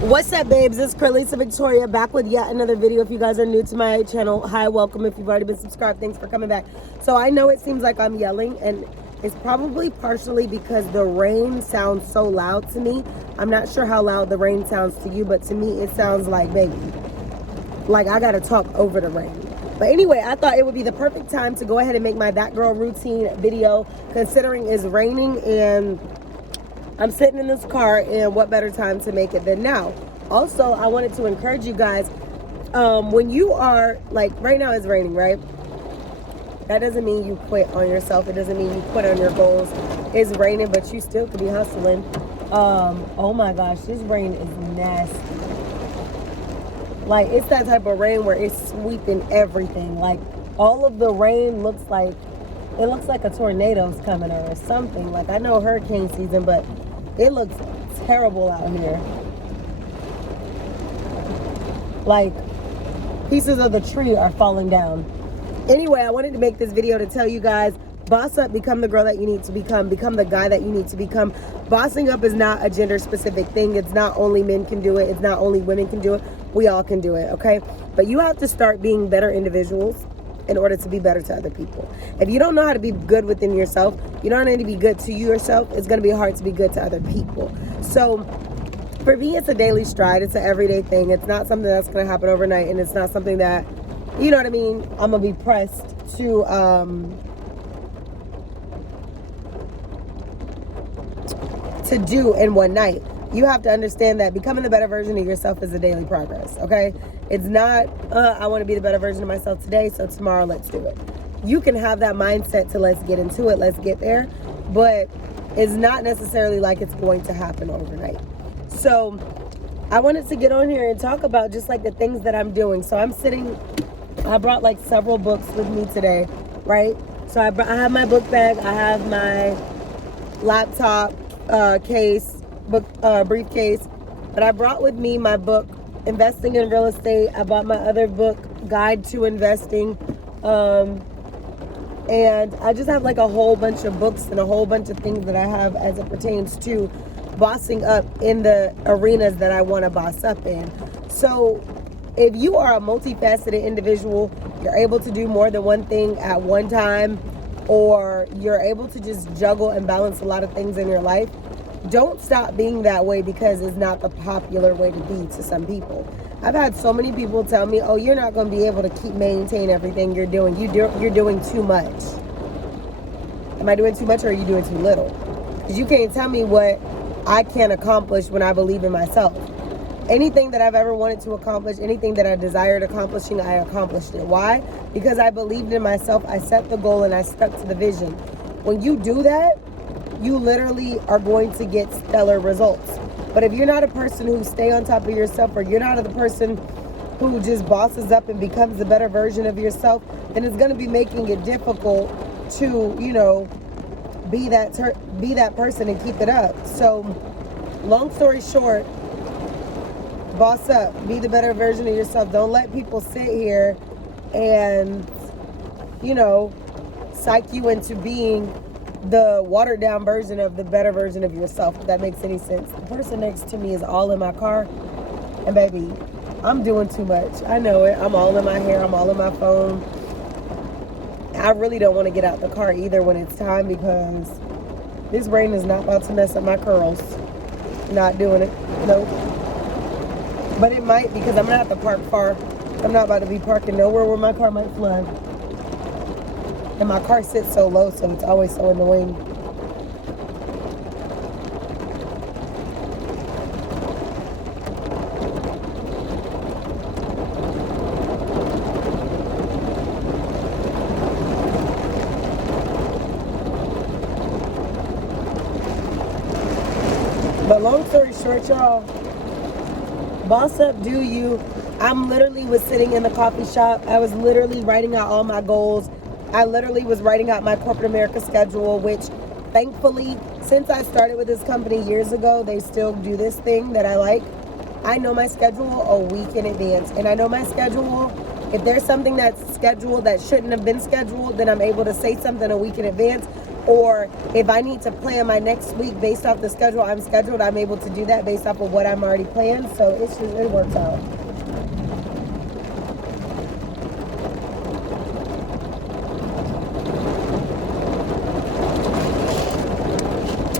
What's up, babes? It's Carlisa Victoria back with yet another video. If you guys are new to my channel, hi, welcome. If you've already been subscribed, thanks for coming back. So I know it seems like I'm yelling, and it's probably partially because the rain sounds so loud to me. I'm not sure how loud the rain sounds to you, but to me it sounds like, baby, like I gotta talk over the rain. But anyway, I thought it would be the perfect time to go ahead and make my That Girl routine video, considering it's raining and I'm sitting in this car, and what better time to make it than now? Also, I wanted to encourage you guys, when you are, like, right now it's raining, right? That doesn't mean you quit on yourself. It doesn't mean you quit on your goals. It's raining, but you still could be hustling. Oh my gosh, this rain is nasty. Like, it's that type of rain where it's sweeping everything. Like, all of the rain looks like, it looks like a tornado's coming or something. Like, I know hurricane season, but it looks terrible out here. Like, pieces of the tree are falling down. Anyway, I wanted to make this video to tell you guys, boss up, become the girl that you need to become the guy that you need to become. Bossing up is not a gender specific thing. It's not only men can do it. It's not only women can do it. We all can do it, okay? But you have to start being better individuals in order to be better to other people. If you don't know how to be good within yourself, you don't need to be good to yourself, it's gonna be hard to be good to other people. So for me, it's a daily stride. It's an everyday thing. It's not something that's gonna happen overnight, and it's not something that, you know what I mean, I'm gonna be pressed to do in one night. You have to understand that becoming the better version of yourself is a daily progress, okay? It's not, I want to be the better version of myself today, so tomorrow let's do it. You can have that mindset to let's get into it, let's get there, but it's not necessarily like it's going to happen overnight. So I wanted to get on here and talk about just like the things that I'm doing. So I'm sitting, I brought like several books with me today, right? So I have my book bag, I have my laptop case, book briefcase, but I brought with me my book, Investing in Real Estate. I bought my other book, Guide to Investing, and I just have like a whole bunch of books and a whole bunch of things that I have as it pertains to bossing up in the arenas that I want to boss up in. So if you are a multifaceted individual, you're able to do more than one thing at one time, or you're able to just juggle and balance a lot of things in your life, don't stop being that way because it's not the popular way to be to some people. I've had so many people tell me, oh, you're not going to be able to maintain everything you're doing. You're doing too much. Am I doing too much, or are you doing too little? Because you can't tell me what I can accomplish when I believe in myself. Anything that I've ever wanted to accomplish, anything that I desired accomplishing, I accomplished it. Why? Because I believed in myself. I set the goal and I stuck to the vision. When you do that, you literally are going to get stellar results. But if you're not a person who stay on top of yourself, or you're not the person who just bosses up and becomes the better version of yourself, then it's going to be making it difficult to, you know, be that person and keep it up. So long story short, boss up, be the better version of yourself. Don't let people sit here and, you know, psych you into being the watered down version of the better version of yourself, if that makes any sense. The person next to me is all in my car, and baby, I'm doing too much. I know it. I'm all in my hair, I'm all in my phone. I really don't want to get out the car either when it's time, because this rain is not about to mess up my curls. Not doing it. Nope. But it might, because I'm gonna have to park far. I'm not about to be parking nowhere where my car might flood. And my car sits so low, so it's always so annoying. But long story short, y'all, boss up, do you. I'm literally was sitting in the coffee shop. I was literally writing out all my goals. I literally was writing out my corporate America schedule, which thankfully, since I started with this company years ago, they still do this thing that I like. I know my schedule a week in advance, and I know my schedule. If there's something that's scheduled that shouldn't have been scheduled, then I'm able to say something a week in advance. Or if I need to plan my next week based off the schedule I'm scheduled, I'm able to do that based off of what I'm already planned. So it works out.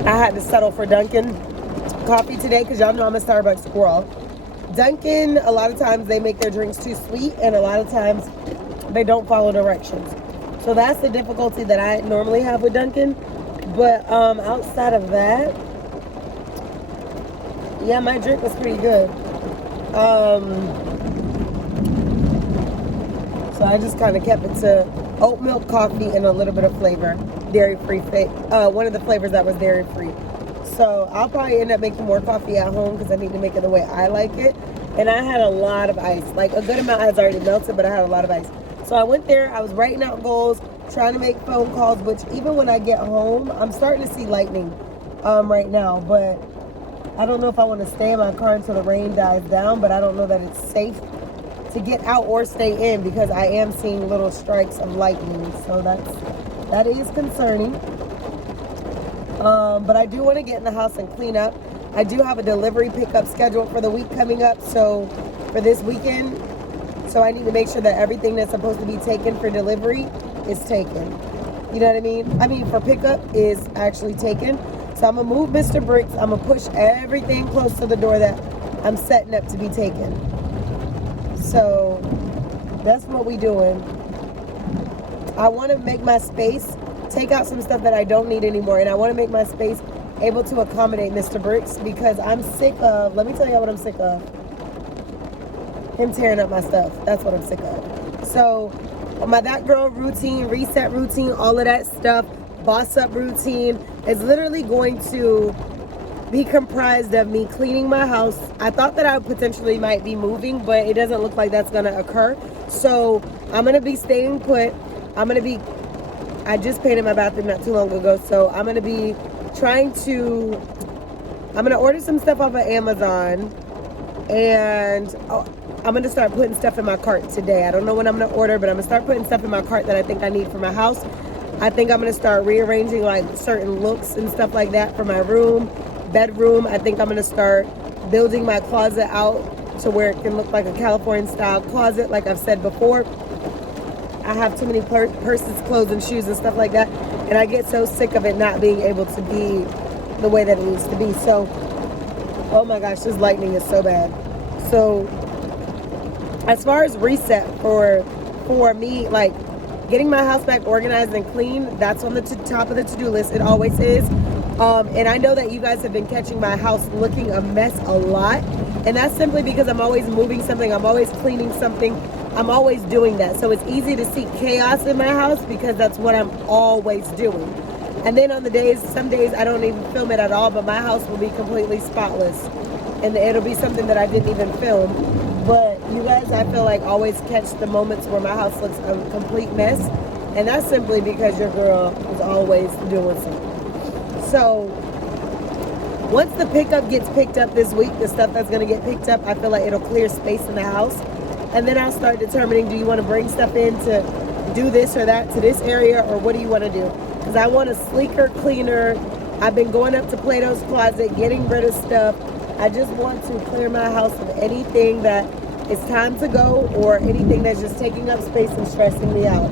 I had to settle for Dunkin' coffee today because y'all know I'm a Starbucks squirrel. Dunkin', a lot of times they make their drinks too sweet, and a lot of times they don't follow directions. So that's the difficulty that I normally have with Dunkin'. But outside of that, yeah, my drink was pretty good. So I just kind of kept it to oat milk coffee and a little bit of flavor, dairy-free. One of the flavors that was dairy-free. So I'll probably end up making more coffee at home because I need to make it the way I like it. And I had a lot of ice. Like a good amount has already melted, but I had a lot of ice. So I went there, I was writing out goals, trying to make phone calls, which even when I get home, I'm starting to see lightning right now. But I don't know if I want to stay in my car until the rain dies down, but I don't know that it's safe to get out or stay in because I am seeing little strikes of lightning. So that is concerning. But I do want to get in the house and clean up. I do have a delivery pickup scheduled for the week coming up. So for this weekend, so I need to make sure that everything that's supposed to be taken for delivery is taken. You know what I mean? I mean, for pickup is actually taken. So I'm going to move Mr. Bricks. I'm going to push everything close to the door that I'm setting up to be taken. So that's what we doing. I want to make my space, take out some stuff that I don't need anymore. And I want to make my space able to accommodate Mr. Bricks because I'm sick of, let me tell you what I'm sick of. Him tearing up my stuff. That's what I'm sick of. So my that girl routine, reset routine, all of that stuff, boss up routine is literally going to be comprised of me cleaning my house. I thought that I potentially might be moving, but it doesn't look like that's going to occur. So I'm going to be staying put. I just painted my bathroom not too long ago. So I'm going to be I'm going to order some stuff off of Amazon and I'm going to start putting stuff in my cart today. I don't know when I'm going to order, but I'm going to start putting stuff in my cart that I think I need for my house. I think I'm going to start rearranging like certain looks and stuff like that for my room, bedroom. I think I'm going to start building my closet out to where it can look like a Californian style closet. Like I've said before, I have too many purses, clothes, and shoes and stuff like that. And I get so sick of it not being able to be the way that it needs to be. So, oh my gosh, this lightning is so bad. So, as far as reset for me, like getting my house back organized and clean, that's on the top of the to-do list. It always is. And I know that you guys have been catching my house looking a mess a lot. And that's simply because I'm always moving something. I'm always cleaning something. I'm always doing that. So it's easy to see chaos in my house because that's what I'm always doing. And then on some days I don't even film it at all, but my house will be completely spotless. And it'll be something that I didn't even film. But you guys, I feel like, always catch the moments where my house looks a complete mess. And that's simply because your girl is always doing something. So once the pickup gets picked up this week, the stuff that's going to get picked up, I feel like it'll clear space in the house. And then I'll start determining, do you want to bring stuff in to do this or that to this area, or what do you want to do? Because I want a sleeker, cleaner. I've been going up to Plato's Closet, getting rid of stuff. I just want to clear my house of anything that is time to go or anything that's just taking up space and stressing me out.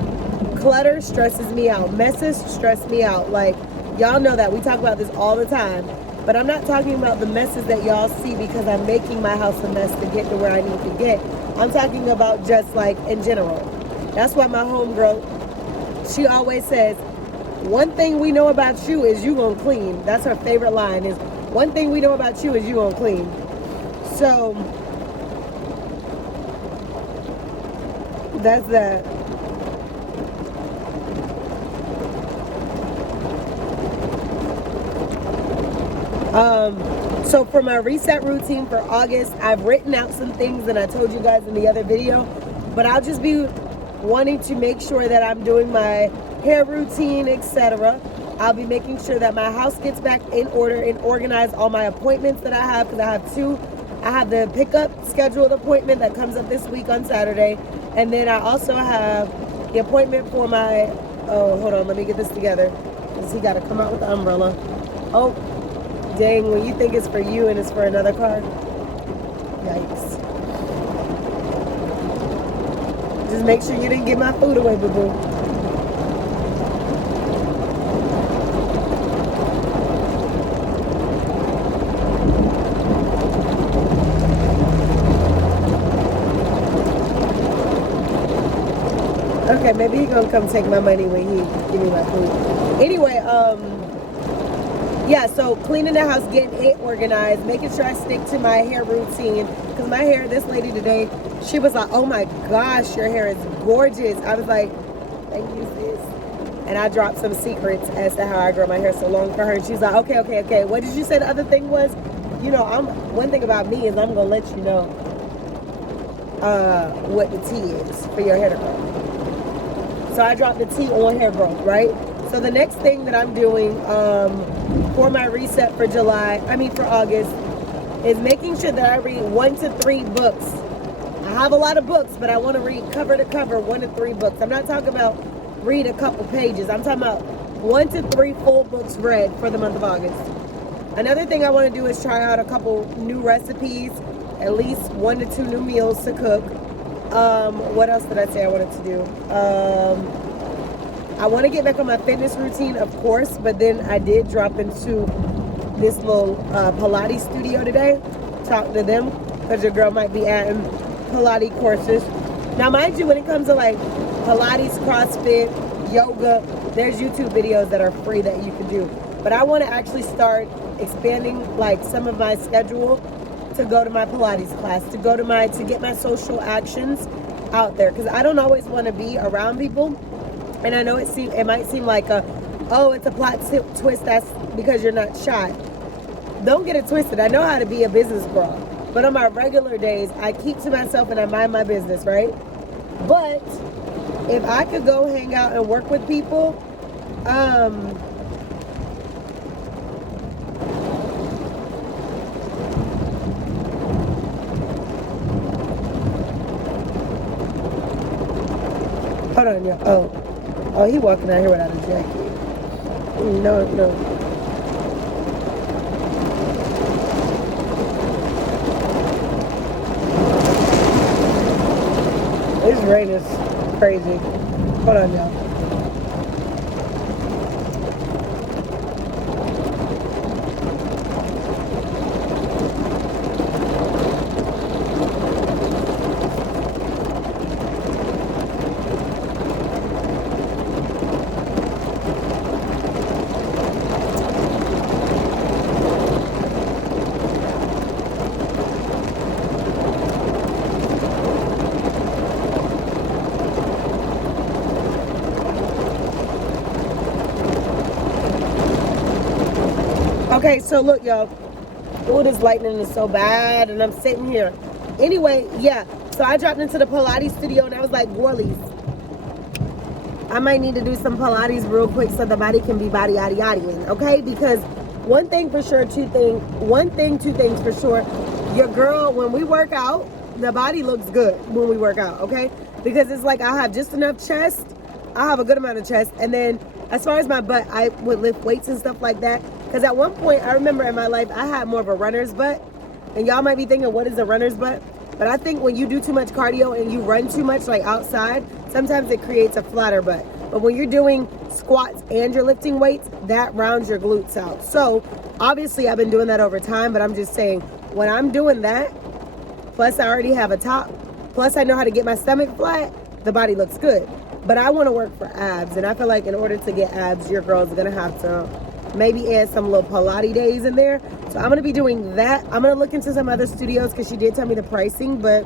Clutter stresses me out. Messes stress me out. Like, y'all know that. We talk about this all the time. But I'm not talking about the messes that y'all see because I'm making my house a mess to get to where I need to get. I'm talking about just like in general. That's why my homegirl, she always says, one thing we know about you is you gonna clean. That's her favorite line, is one thing we know about you is you gonna clean. So that's that. So for my reset routine for August, I've written out some things that I told you guys in the other video, but I'll just be wanting to make sure that I'm doing my hair routine, etc. I'll be making sure that my house gets back in order and organize all my appointments that I have, because I have two. I have the pickup scheduled appointment that comes up this week on Saturday, and then I also have the appointment for my, oh, hold on, let me get this together, Because he got to come out with the umbrella. Oh, dang, when you think it's for you and it's for another car. Yikes. Just make sure you didn't give my food away, boo-boo. Okay, maybe he's gonna come take my money when he give me my food. Anyway, yeah, so cleaning the house, getting it organized, making sure I stick to my hair routine. Because my hair, this lady today, she was like, oh my gosh, your hair is gorgeous. I was like, thank you, sis. And I dropped some secrets as to how I grow my hair so long for her. And she was like, okay. What did you say the other thing was? You know, one thing about me is I'm going to let you know what the tea is for your hair to grow. So I dropped the tea on hair growth, right? So the next thing that I'm doing for my reset for for August, is making sure that I read 1 to 3 books. I have a lot of books, but I want to read cover to cover 1 to 3 books. I'm not talking about read a couple pages. I'm talking about 1 to 3 full books read for the month of August. Another thing I want to do is try out a couple new recipes, at least 1 to 2 new meals to cook. What else did I say I wanted to do? I want to get back on my fitness routine, of course, but then I did drop into this little Pilates studio today. Talk to them, because your girl might be adding Pilates courses. Now, mind you, when it comes to like Pilates, CrossFit, yoga, there's YouTube videos that are free that you can do. But I want to actually start expanding like some of my schedule to go to my Pilates class, to get my social actions out there, because I don't always want to be around people. And I know it might seem like it's a plot twist, that's because you're not shy. Don't get it twisted. I know how to be a business girl, but on my regular days, I keep to myself and I mind my business, right? But if I could go hang out and work with people, hold on, y'all. Oh, he walking out here without a jacket. No. This rain is crazy. Hold on, y'all. Okay, so look, y'all. Oh, this lightning is so bad, and I'm sitting here. Anyway, yeah. So I dropped into the Pilates studio, and I was like, Gorlies, I might need to do some Pilates real quick so the body can be body yaddy yaddy, okay? Because two things for sure. Your girl, when we work out, the body looks good when we work out, okay? Because it's like I have just enough chest. I have a good amount of chest, and then as far as my butt, I would lift weights and stuff like that. Because at one point, I remember in my life, I had more of a runner's butt. And y'all might be thinking, what is a runner's butt? But I think when you do too much cardio and you run too much, like outside, sometimes it creates a flatter butt. But when you're doing squats and you're lifting weights, that rounds your glutes out. So obviously, I've been doing that over time. But I'm just saying, when I'm doing that, plus I already have a top, plus I know how to get my stomach flat, the body looks good. But I want to work for abs. And I feel like in order to get abs, your girl's going to have to maybe add some little Pilates days in there. So I'm going to be doing that. I'm going to look into some other studios because she did tell me the pricing, but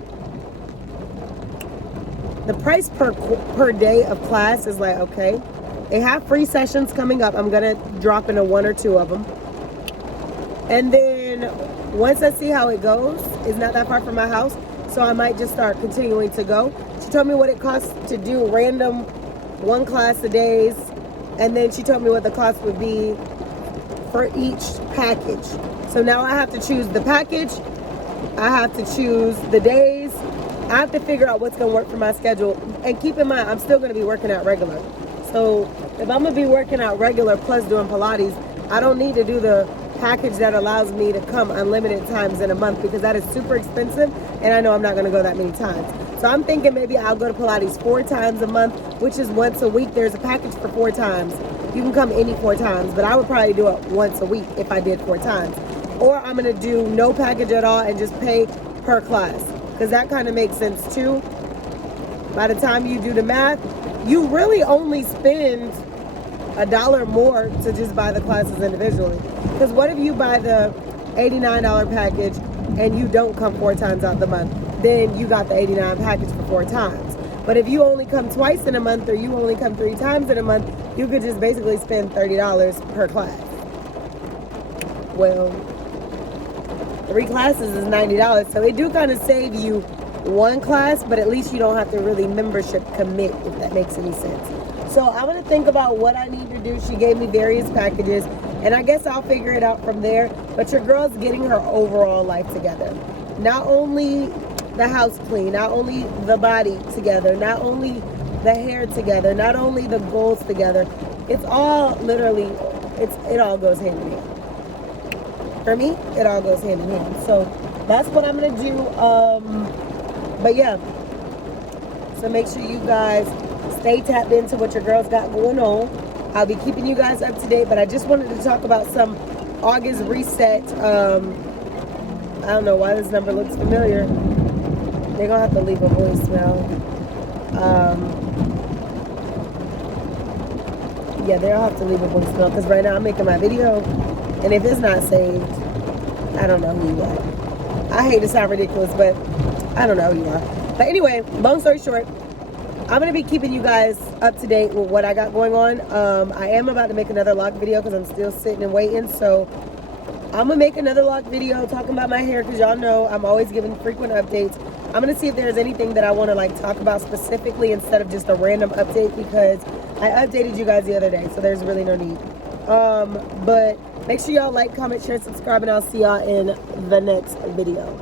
the price per day of class is like, okay. They have free sessions coming up. I'm going to drop into 1 or 2 of them. And then once I see how it goes, it's not that far from my house, so I might just start continuing to go. She told me what it costs to do random 1 class a days, and then she told me what the cost would be for each package. So now I have to choose the package, I have to choose the days, I have to figure out what's gonna work for my schedule. And keep in mind, I'm still gonna be working out regular. So if I'm gonna be working out regular plus doing Pilates, I don't need to do the package that allows me to come unlimited times in a month, because that is super expensive and I know I'm not gonna go that many times. So I'm thinking maybe I'll go to Pilates 4 times a month, which is once a week. There's a package for 4 times. You can come any 4 times, but I would probably do it once a week if I did 4 times. Or I'm gonna do no package at all and just pay per class, because that kind of makes sense too. By the time you do the math, you really only spend $1 more to just buy the classes individually. Because what if you buy the $89 package and you don't come 4 times out the month? Then you got the $89 package for 4 times. But if you only come twice in a month, or you only come 3 times in a month, you could just basically spend $30 per class. Well, 3 classes is $90, so it do kind of save you 1 class, but at least you don't have to really membership commit, if that makes any sense. So I'm gonna think about what I need to do. She gave me various packages, and I guess I'll figure it out from there. But your girl's getting her overall life together. Not only the house clean, not only the body together, not only the hair together, not only the goals together. It's all literally, it all goes hand in hand. For me, it all goes hand in hand. So that's what I'm gonna do. But yeah, so make sure you guys stay tapped into what your girls got going on. I'll be keeping you guys up to date, but I just wanted to talk about some August reset. I don't know why this number looks familiar. They're gonna have to leave a voicemail. Yeah, they'll have to leave a voicemail, because right now I'm making my video, and if it's not saved, I don't know who you are. I hate to sound ridiculous, but I don't know who you are. But anyway, long story short, I'm going to be keeping you guys up to date with what I got going on. I am about to make another lock video, because I'm still sitting and waiting. So I'm going to make another lock video talking about my hair, because y'all know I'm always giving frequent updates. I'm going to see if there's anything that I want to like talk about specifically instead of just a random update, because I updated you guys the other day, so there's really no need. But make sure y'all like, comment, share, subscribe, and I'll see y'all in the next video.